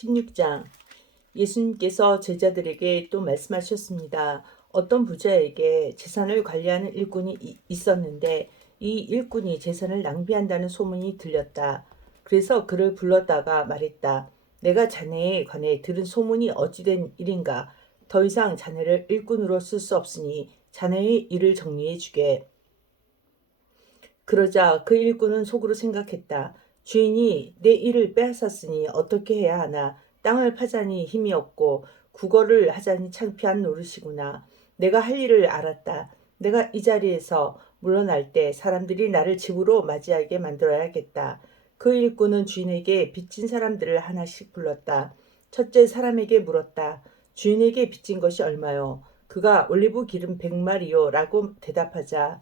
16장. 예수님께서 제자들에게 또 말씀하셨습니다. 어떤 부자에게 재산을 관리하는 일꾼이 있었는데 이 일꾼이 재산을 낭비한다는 소문이 들렸다. 그래서 그를 불렀다가 말했다. 내가 자네에 관해 들은 소문이 어찌된 일인가? 더 이상 자네를 일꾼으로 쓸 수 없으니 자네의 일을 정리해 주게. 그러자 그 일꾼은 속으로 생각했다. 주인이 내 일을 빼앗았으니 어떻게 해야 하나. 땅을 파자니 힘이 없고 국어를 하자니 창피한 노릇이구나. 내가 할 일을 알았다. 내가 이 자리에서 물러날 때 사람들이 나를 집으로 맞이하게 만들어야겠다. 그 일꾼은 주인에게 빚진 사람들을 하나씩 불렀다. 첫째 사람에게 물었다. 주인에게 빚진 것이 얼마요? 그가 올리브 기름 100마리요 라고 대답하자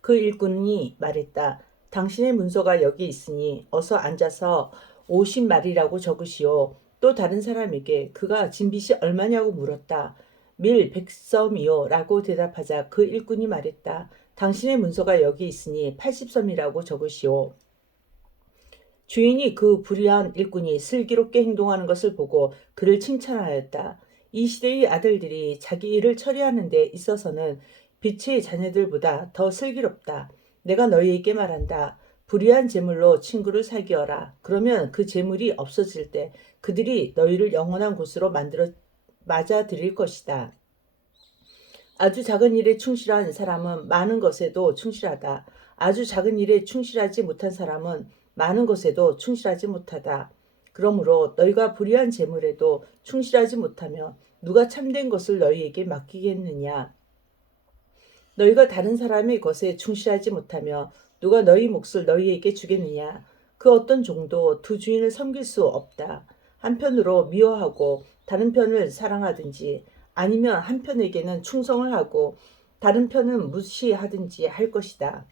그 일꾼이 말했다. 당신의 문서가 여기 있으니 어서 앉아서 50마리라고 적으시오. 또 다른 사람에게 그가 진 빚이 얼마냐고 물었다. 밀 100섬이요 라고 대답하자 그 일꾼이 말했다. 당신의 문서가 여기 있으니 80섬이라고 적으시오. 주인이 그 불의한 일꾼이 슬기롭게 행동하는 것을 보고 그를 칭찬하였다. 이 시대의 아들들이 자기 일을 처리하는 데 있어서는 빛의 자녀들보다 더 슬기롭다. 내가 너희에게 말한다. 불의한 재물로 친구를 사귀어라. 그러면 그 재물이 없어질 때 그들이 너희를 영원한 곳으로 맞아들일 것이다. 아주 작은 일에 충실한 사람은 많은 것에도 충실하다. 아주 작은 일에 충실하지 못한 사람은 많은 것에도 충실하지 못하다. 그러므로 너희가 불의한 재물에도 충실하지 못하며 누가 참된 것을 너희에게 맡기겠느냐. 너희가 다른 사람의 것에 충실하지 못하며 누가 너희 몫을 너희에게 주겠느냐. 그 어떤 종도 두 주인을 섬길 수 없다. 한편으로 미워하고 다른 편을 사랑하든지 아니면 한편에게는 충성을 하고 다른 편은 무시하든지 할 것이다.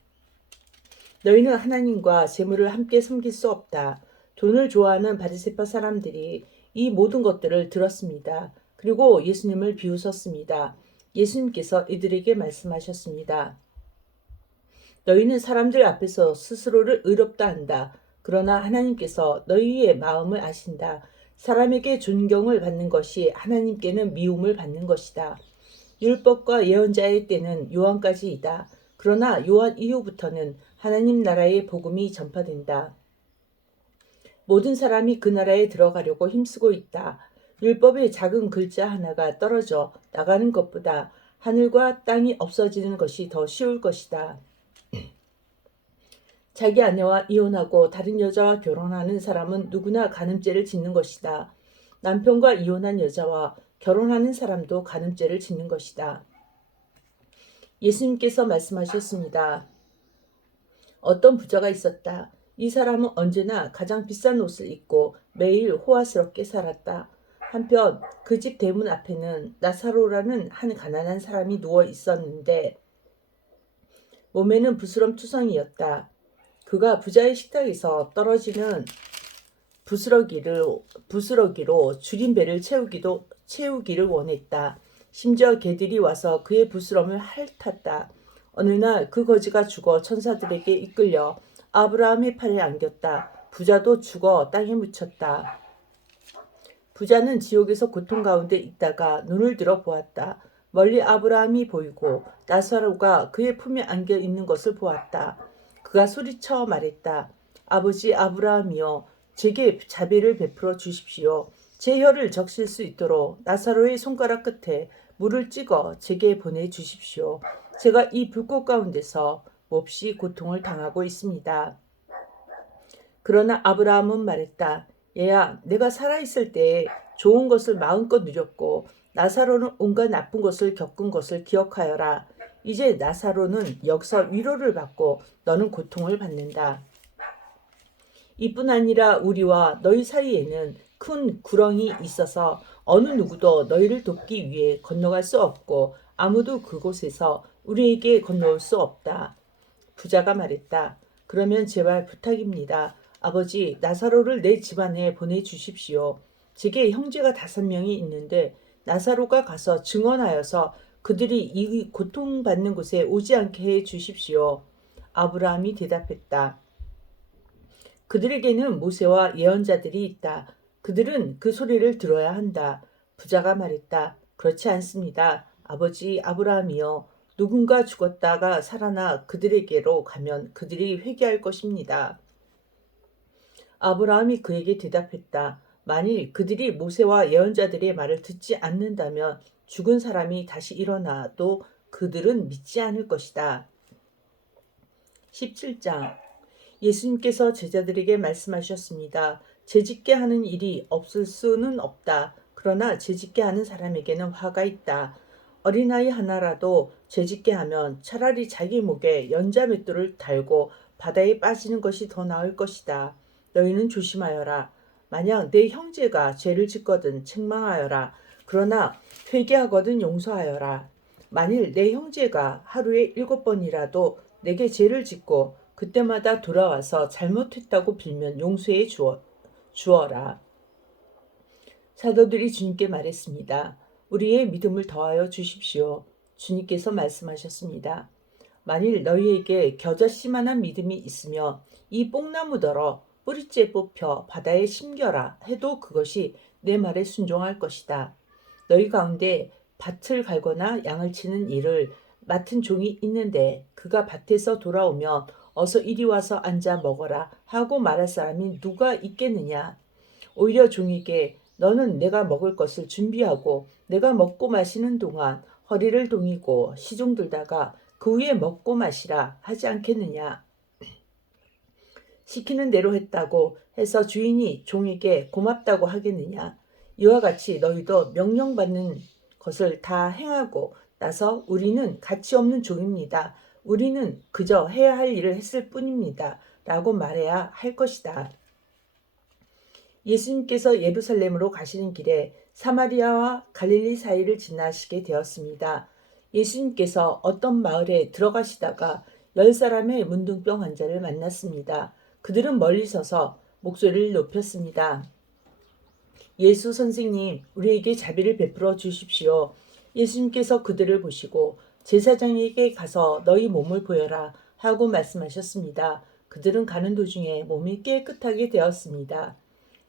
너희는 하나님과 재물을 함께 섬길 수 없다. 돈을 좋아하는 바리새파 사람들이 이 모든 것들을 들었습니다. 그리고 예수님을 비웃었습니다. 예수님께서 이들에게 말씀하셨습니다. 너희는 사람들 앞에서 스스로를 의롭다 한다. 그러나 하나님께서 너희의 마음을 아신다. 사람에게 존경을 받는 것이 하나님께는 미움을 받는 것이다. 율법과 예언자의 때는 요한까지이다. 그러나 요한 이후부터는 하나님 나라의 복음이 전파된다. 모든 사람이 그 나라에 들어가려고 힘쓰고 있다. 율법의 작은 글자 하나가 떨어져 나가는 것보다 하늘과 땅이 없어지는 것이 더 쉬울 것이다. 자기 아내와 이혼하고 다른 여자와 결혼하는 사람은 누구나 간음죄를 짓는 것이다. 남편과 이혼한 여자와 결혼하는 사람도 간음죄를 짓는 것이다. 예수님께서 말씀하셨습니다. 어떤 부자가 있었다. 이 사람은 언제나 가장 비싼 옷을 입고 매일 호화스럽게 살았다. 한편 그 집 대문 앞에는 나사로라는 한 가난한 사람이 누워 있었는데 몸에는 부스럼투성이었다. 그가 부자의 식탁에서 떨어지는 부스러기로 줄인 배를 채우기를 원했다. 심지어 개들이 와서 그의 부스럼을 핥았다. 어느 날 그 거지가 죽어 천사들에게 이끌려 아브라함의 팔에 안겼다. 부자도 죽어 땅에 묻혔다. 부자는 지옥에서 고통 가운데 있다가 눈을 들어 보았다. 멀리 아브라함이 보이고 나사로가 그의 품에 안겨 있는 것을 보았다. 그가 소리쳐 말했다. 아버지 아브라함이여, 제게 자비를 베풀어 주십시오. 제 혀를 적실 수 있도록 나사로의 손가락 끝에 물을 찍어 제게 보내주십시오. 제가 이 불꽃 가운데서 몹시 고통을 당하고 있습니다. 그러나 아브라함은 말했다. 얘야, 내가 살아있을 때 좋은 것을 마음껏 누렸고 나사로는 온갖 나쁜 것을 겪은 것을 기억하여라. 이제 나사로는 여기서 위로를 받고 너는 고통을 받는다. 이뿐 아니라 우리와 너희 사이에는 큰 구렁이 있어서 어느 누구도 너희를 돕기 위해 건너갈 수 없고 아무도 그곳에서 우리에게 건너올 수 없다. 부자가 말했다. 그러면 제발 부탁입니다. 아버지, 나사로를 내 집안에 보내주십시오. 제게 형제가 5명이 있는데 나사로가 가서 증언하여서 그들이 이 고통받는 곳에 오지 않게 해 주십시오. 아브라함이 대답했다. 그들에게는 모세와 예언자들이 있다. 그들은 그 소리를 들어야 한다. 부자가 말했다. 그렇지 않습니다. 아버지 아브라함이여, 누군가 죽었다가 살아나 그들에게로 가면 그들이 회개할 것입니다. 아브라함이 그에게 대답했다. 만일 그들이 모세와 예언자들의 말을 듣지 않는다면 죽은 사람이 다시 일어나도 그들은 믿지 않을 것이다. 17장. 예수님께서 제자들에게 말씀하셨습니다. 재짓게 하는 일이 없을 수는 없다. 그러나 재짓게 하는 사람에게는 화가 있다. 어린아이 하나라도 재짓게 하면 차라리 자기 목에 연자맷돌을 달고 바다에 빠지는 것이 더 나을 것이다. 너희는 조심하여라. 만약 내 형제가 죄를 짓거든 책망하여라. 그러나 회개하거든 용서하여라. 만일 내 형제가 하루에 7번이라도 내게 죄를 짓고 그때마다 돌아와서 잘못했다고 빌면 용서해 주어라. 사도들이 주님께 말했습니다. 우리의 믿음을 더하여 주십시오. 주님께서 말씀하셨습니다. 만일 너희에게 겨자씨만한 믿음이 있으며 이 뽕나무더러 뿌리째 뽑혀 바다에 심겨라 해도 그것이 내 말에 순종할 것이다. 너희 가운데 밭을 갈거나 양을 치는 일을 맡은 종이 있는데 그가 밭에서 돌아오면 어서 이리 와서 앉아 먹어라 하고 말할 사람이 누가 있겠느냐. 오히려 종에게 너는 내가 먹을 것을 준비하고 내가 먹고 마시는 동안 허리를 동이고 시중 들다가 그 후에 먹고 마시라 하지 않겠느냐. 시키는 대로 했다고 해서 주인이 종에게 고맙다고 하겠느냐. 이와 같이 너희도 명령받는 것을 다 행하고 나서 우리는 가치 없는 종입니다. 우리는 그저 해야 할 일을 했을 뿐입니다. 라고 말해야 할 것이다. 예수님께서 예루살렘으로 가시는 길에 사마리아와 갈릴리 사이를 지나시게 되었습니다. 예수님께서 어떤 마을에 들어가시다가 10사람의 문둥병 환자를 만났습니다. 그들은 멀리 서서 목소리를 높였습니다. 예수 선생님, 우리에게 자비를 베풀어 주십시오. 예수님께서 그들을 보시고 제사장에게 가서 너희 몸을 보여라 하고 말씀하셨습니다. 그들은 가는 도중에 몸이 깨끗하게 되었습니다.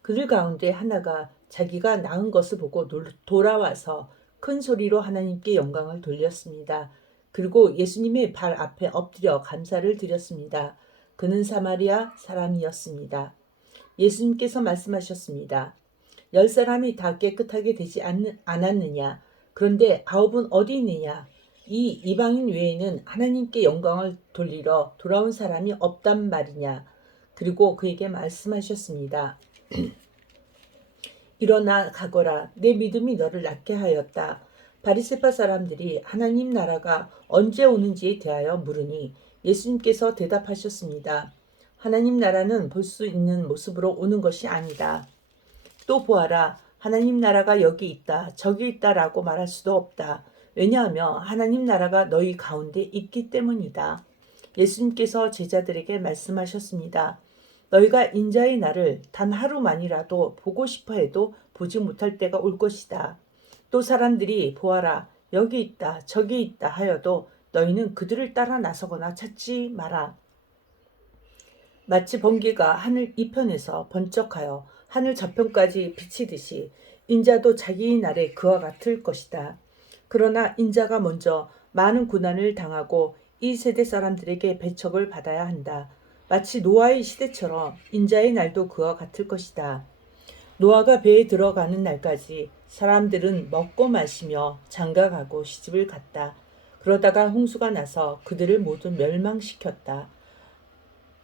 그들 가운데 하나가 자기가 나은 것을 보고 돌아와서 큰 소리로 하나님께 영광을 돌렸습니다. 그리고 예수님의 발 앞에 엎드려 감사를 드렸습니다. 그는 사마리아 사람이었습니다. 예수님께서 말씀하셨습니다. 10사람이 다 깨끗하게 되지 않았느냐? 그런데 9은 어디 있느냐? 이 이방인 외에는 하나님께 영광을 돌리러 돌아온 사람이 없단 말이냐? 그리고 그에게 말씀하셨습니다. 일어나 가거라. 내 믿음이 너를 낫게 하였다. 바리새파 사람들이 하나님 나라가 언제 오는지에 대하여 물으니 예수님께서 대답하셨습니다. 하나님 나라는 볼 수 있는 모습으로 오는 것이 아니다. 또 보아라. 하나님 나라가 여기 있다, 저기 있다라고 말할 수도 없다. 왜냐하면 하나님 나라가 너희 가운데 있기 때문이다. 예수님께서 제자들에게 말씀하셨습니다. 너희가 인자의 날을 단 하루만이라도 보고 싶어 해도 보지 못할 때가 올 것이다. 또 사람들이 보아라, 여기 있다, 저기 있다 하여도 너희는 그들을 따라 나서거나 찾지 마라. 마치 번개가 하늘 이편에서 번쩍하여 하늘 저편까지 비치듯이 인자도 자기의 날에 그와 같을 것이다. 그러나 인자가 먼저 많은 고난을 당하고 이 세대 사람들에게 배척을 받아야 한다. 마치 노아의 시대처럼 인자의 날도 그와 같을 것이다. 노아가 배에 들어가는 날까지 사람들은 먹고 마시며 장가가고 시집을 갔다. 그러다가 홍수가 나서 그들을 모두 멸망시켰다.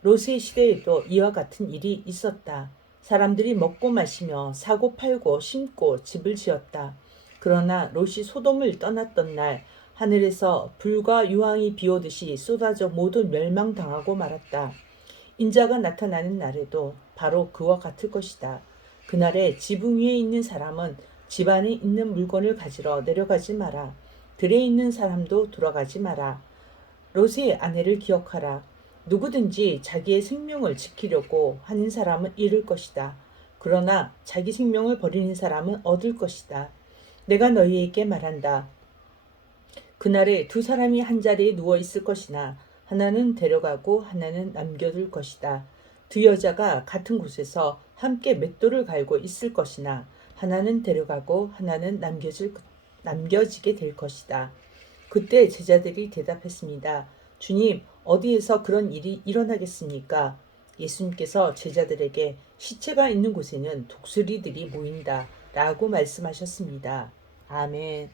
롯의 시대에도 이와 같은 일이 있었다. 사람들이 먹고 마시며 사고 팔고 심고 집을 지었다. 그러나 롯이 소돔을 떠났던 날 하늘에서 불과 유황이 비오듯이 쏟아져 모두 멸망당하고 말았다. 인자가 나타나는 날에도 바로 그와 같을 것이다. 그날에 지붕 위에 있는 사람은 집 안에 있는 물건을 가지러 내려가지 마라. 들에 있는 사람도 돌아가지 마라. 롯의 아내를 기억하라. 누구든지 자기의 생명을 지키려고 하는 사람은 잃을 것이다. 그러나 자기 생명을 버리는 사람은 얻을 것이다. 내가 너희에게 말한다. 그날에 두 사람이 한 자리에 누워 있을 것이나 하나는 데려가고 하나는 남겨둘 것이다. 두 여자가 같은 곳에서 함께 맷돌을 갈고 있을 것이나 하나는 데려가고 하나는 남겨지게 될 것이다. 그때 제자들이 대답했습니다. 주님, 어디에서 그런 일이 일어나겠습니까? 예수님께서 제자들에게 시체가 있는 곳에는 독수리들이 모인다 라고 말씀하셨습니다. 아멘.